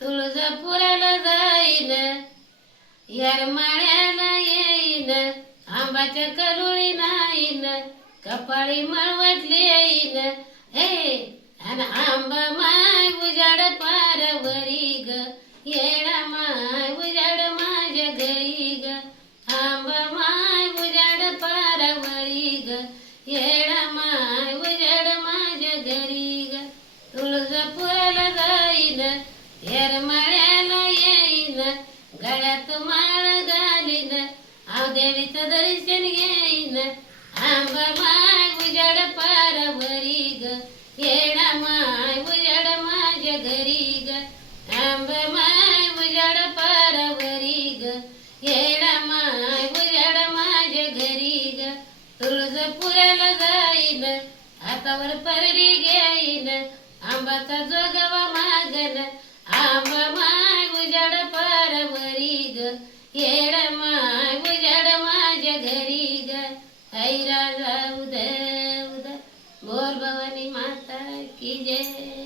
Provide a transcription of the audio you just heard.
तुळजापुराला जाईन, येरमाळ्याला येईन, आंबाच्या करुळी नाईन, कपाळी मळवटली येईन. हे अन आंबा माय उजाड पारवरी ग, येडा माय उजाड माझ्या घरी ग. आंबा माय उजाड पारवरी ग, येडा माय उजाड माझ्या घरी ग. तुळजापुराला जाईन, येरमाळ्याला येईन, गळ्यात माळ घालीन, देवीचं दर्शन घेईन. आंबा माय उजाड पारवरी ग, येडा माय उजाड माझ्या घरी ग. आंबा माय उजाड पारवरी ग, येडा माय उजाड माझ्या घरी ग. तुळजापुराला जाईन, हातावर परडी घेईन, आंबाचा जोगवा मागन. आंबा माय उजाड पारवरी ग, येडा माय उजाड माझ्या घरी ग. ऐ राजा उदय उदय, बोल भवानी माता की जय.